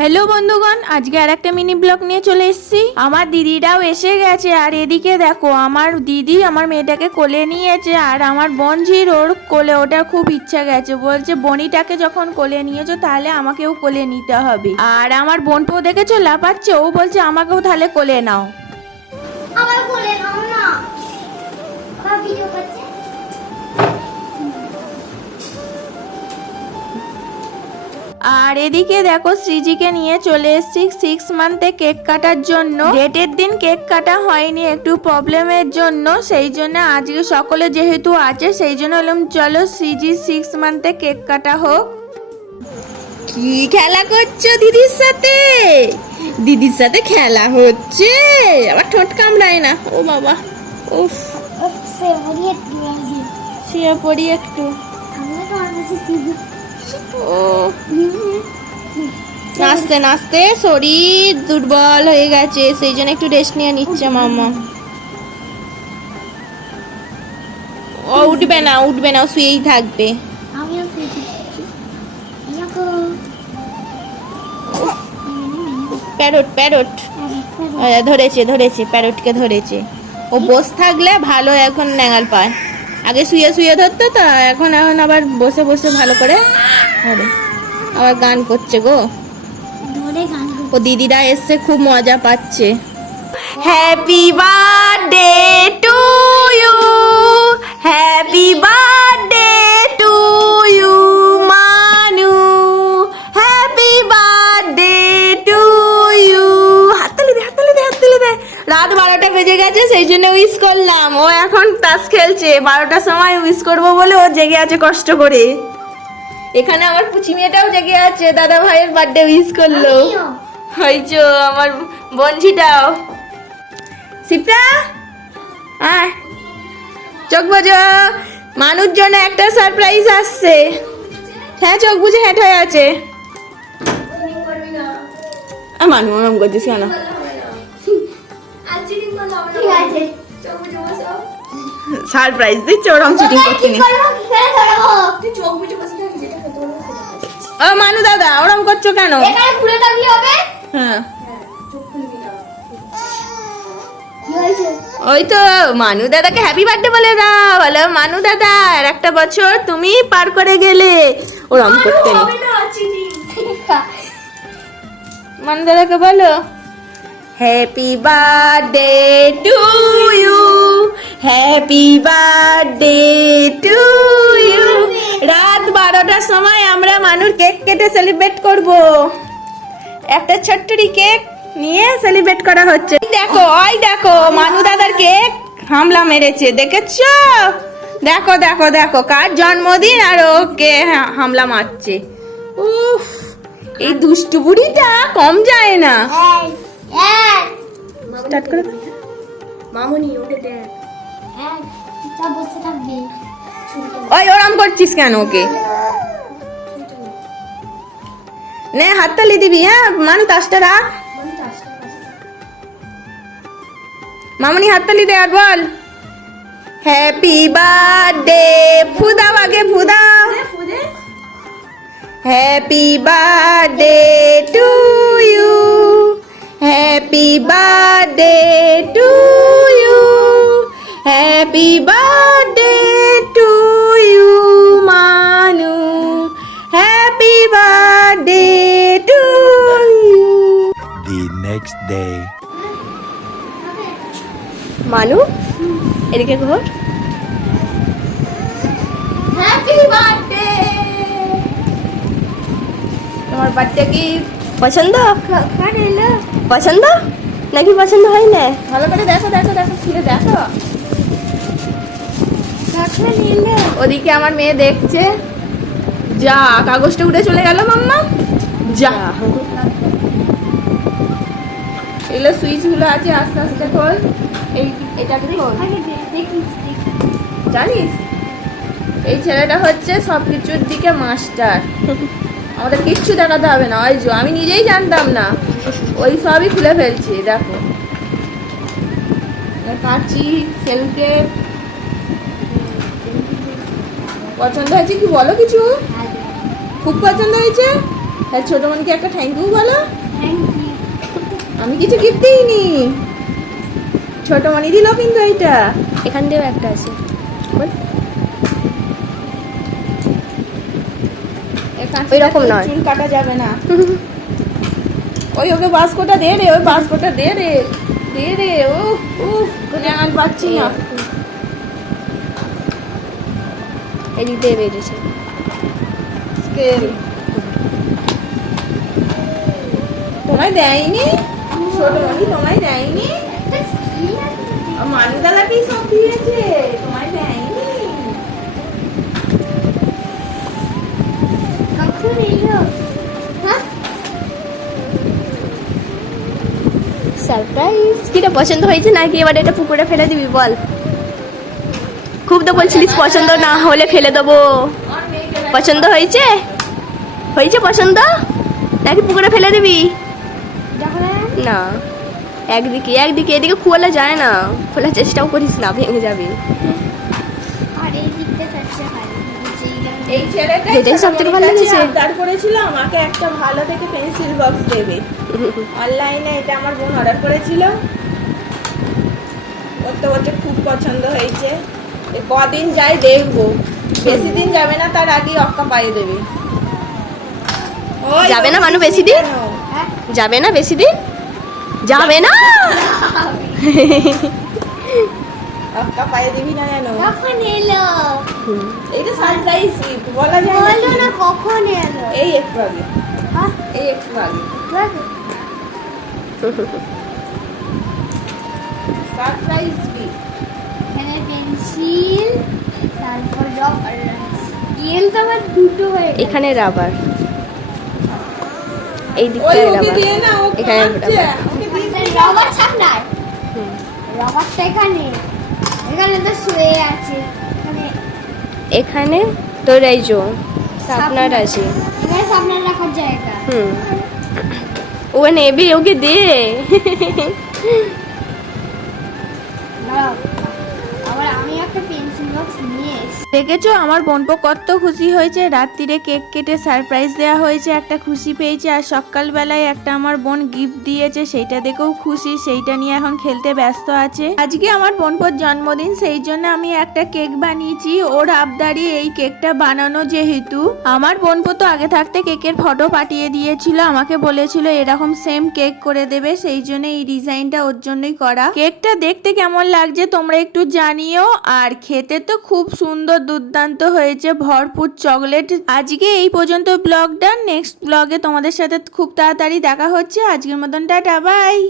Hello বন্ধুগণ, আজকে আর একটা মিনি ব্লগ নিয়ে চলে এসেছি। আমার দিদিরাও এসে গেছে, আর এদিকে দেখো, আমার দিদি আমার মেয়েটাকে কোলে নিয়েছে, আর আমার বোন ওর কোলে ওটার খুব ইচ্ছা গেছে। বলছে, বনিটাকে যখন কোলে নিয়েছো, তাহলে আমাকেও কোলে নিতে হবে। আর আমার বোনটাও দেখেছ লাপাচ্ছে ও বলছে, আমাকেও তাহলে কোলে নাও। আমার কোলে নাও না। আর এদিকে দেখো শ্রীজিকে নিয়ে চলে এসছি সিক্স মান্থে কেক কাটার জন্য। ডেটের দিন কেক কাটা হয়নি একটু প্রবলেমের জন্য। সেই জন্য আজকে সকলে যেহেতু আছে সেই জন্য বললাম চলো শ্রীজি সিক্স মান্থে কেক কাটা হোক। কি খেলা করছ দিদির সাথে? দিদির সাথে খেলা হচ্ছে। আবার ঠোঁট কামড়ায় না। ও বাবা উফ। উফ, সে বলিয়ে দিয়েছি শুয়ে পড়ি একটু। নাচতে নাচতে শরীর দুর্বল হয়ে গেছে সেই জন্য একটু রেস্ট নিয়ে নিচ্ছে মামা ও উঠবে না উঠবে না ও শুয়েই থাকবে। Parrot parrot. ধরেছে ধরেছে প্যারটকে ধরেছে। ও বস থাকলে ভালো এখন ন্যাঙাল পায়। আগে শুয়ে শুয়ে ধরতো তো এখন এখন আবার বসে বসে ভালো করে আবার গান করছে গো। ও দিদিরা এসছে খুব মজা পাচ্ছে। Happy birthday to you happy birthday বেজে গেছে সেই জন্য উইশ করলাম। ও এখন তাস খেলছে বারোটার সময় উইস করব বলে ও জেগে আছে কষ্ট করে। এখানে আমার পুচি মেয়েটাও জেগে আছে দাদা ভাইয়ের বার্থডে উইশ করল। হয়েছো আমার বঞ্জিটাও শিপ্রা? আয়। চোখ বোঝো মানুষ জন্য একটা সারপ্রাইজ আসছে। হ্যাঁ চোখ বুঝে হেঁট হয়ে আছে। আ, মানু করছিস কেন ঠিক আছে। সারপ্রাইজ দিচ্ছে ওরম চিটিং করতে নেই ও মানু দাদা ওরম করছ কেন? এখানে ঘুরে থাকলে হবে? হ্যাঁ। ওই তো মানু দাদাকে হ্যাপি বার্থডে বলে দাও। বলো মানু দাদা আর একটা বছর তুমি পার করে গেলে। ওরম করতে নেই মানু দাদাকে বলো। Happy birthday to you happy birthday to you রাত বারোটার সময় আমরা মানুষ কেক কেটে সেলিব্রেট করব। একটা ছোট্টরি কেক নিয়ে সেলিব্রেট করা হচ্ছে। দেখো ওই দেখো, মানু দাদার কেক হামলা মেরেছে, দেখেছ? দেখো দেখো দেখো, কার জন্মদিন আর ওকে হামলা মারছে। উফ, এই দুষ্টু বুড়িটা কম যায় না। এই স্টার্ট করে দাও। মামুনি ওকে দে। বসে থাকবি। ওই ওরম করছিস কেন ওকে? নে হাততালি দিবি হ্যাঁ? মানু তাসটা রাখ। মামনি হাততালি দে আর বল। হ্যাপি বার্থডে ফুদাও আগে ফুদাও happy birthday to you birthday to you happy birthday to you Manu happy birthday to you the next day. মানু এদিকে ঘর। হ্যাপি বার্থডে তোমার বার্থডে কি পছন্দ? পছন্দ? নাকি পছন্দ হয় না? ভালো করে দেখো দেখো দেখো খুলে দেখো। ওদিকে আমার মেয়ে দেখছে। যা কাগজটা উঠে চলে গেল মাম্মা। যা। এগুলো সুইচগুলো আছে আস্তে আস্তে খোল। এই এটাকে খোল। জানিস? এই ছেলেটা হচ্ছে সব কিছুর দিকে মাস্টার। আমাদের কিচ্ছু দেখাতে হবে না ওই আমি নিজেই জানতাম না। ওই সবই খুলে ফেলছি দেখো। কাঁচি সেলকে পছন্দ হয়েছে কি বলো কিছু? খুব পছন্দ হয়েছে? আর ছোট মনকে একটা থ্যাংক ইউ বলো। আমি কিছু গিফট দিইনি। ছোট মনি দিল কিন্তু এইটা এখান দিয়েও একটা আছে। ওই রকম নয়। চুল কাটা যাবে না। ওই ওকে বাস্কোটা দে রে, ওই বাস্কোটা দে রে দে রে ও আর পাচ্ছি না। এদিক দিয়ে বেরিয়েছে স্কেল। তোমায় দেয়নি? ছোট মনি তোমায় দেয়নি? মানদালাটি সব দিয়েছে? তোমায় দেয়নি? কখন এলো সারপ্রাইজ। কিটা পছন্দ হয়েছে নাকি? এবার এটা পুকুরে ফেলে দিবি, বল। খুব তো বলছিলিস পছন্দ না হলে ফেলে দেবো। পছন্দ হয়েছে? হয়েছে পছন্দ? নাকি পুকুরে ফেলে দিবি? না। একদিকে একদিকে। এদিকে খোলা যায় না। খোলার চেষ্টাও করিস না, ভেঙে যাবে আর এই দিকটা সবচেয়ে ভালো যেইটা এই ছেলেটা এটাই সবথেকে ভালো লেগেছে। আবদার করেছিল আমাকে একটা ভালো থেকে পেন্সিল বক্স দেবে। অনলাইনে এটা আমার বোন অর্ডার করেছিল। ওর তো বলছে খুব পছন্দ হয়েছে। কদিন যাই দেখব। বেশি দিন যাবে না তার আগেই অক্কা পাইয়ে দেবে। যাবে না মানু বেশি দিন? হ্যাঁ যাবে না বেশি দিন? যাবে না! অক্কা দিবি না জানো কখন এলো? এইটা সারপ্রাইজ গিফট বলা যায় বলো না না কখন এলো? এই একটু আগে। হ্যাঁ? এই একটু আগে। সারপ্রাইজ গিফট এখানে পেন্সিল তারপর রবার স্কেল তো আমার দুটো হয়ে এখানে রাবার। এই ওকে রাবার। না এখানে। রাবার। এটা রবার রবারটা এখানে। এখানে তো শুয়ে আছে। এখানে তোর এই যে সাপনার আছে এখানে সাপনার রাখার জায়গা। হুম। ও নেবে ওকে দে। দেখেছ, আমার বোনপো কত খুশি হয়েছে। রাত্রিরে কেক কেটে সারপ্রাইজ দেওয়া হয়েছে, একটা খুশি পেয়েছে। আর সকালবেলায় একটা আমার বোন গিফট দিয়েছে, সেইটা দেখেও খুশি। সেইটা নিয়ে এখন খেলতে ব্যস্ত আছে। আজকে আমার বোনপোর জন্মদিন, সেই জন্য আমি একটা কেক বানিয়েছি। ওর আবদারি এই কেকটা বানানো যেহেতু। আমার বোনপো তো আগে থাকতে কেকের ফটো পাঠিয়ে দিয়েছিল। আমাকে বলেছিল এরকম সেম কেক করে দেবে, সেই জন্য এই ডিজাইনটা ওর জন্যই করা। কেকটা দেখতে কেমন লাগছে তোমরা একটু জানিও। আর খেতে তো খুব সুন্দর দুর্দান্ত হয়েছে, ভরপুর চকলেট। আজকে এই পর্যন্ত ব্লগটা নেক্সট ব্লগে তোমাদের সাথে খুব তাড়াতাড়ি দেখা হচ্ছে। আজকের মতন টাটা বাই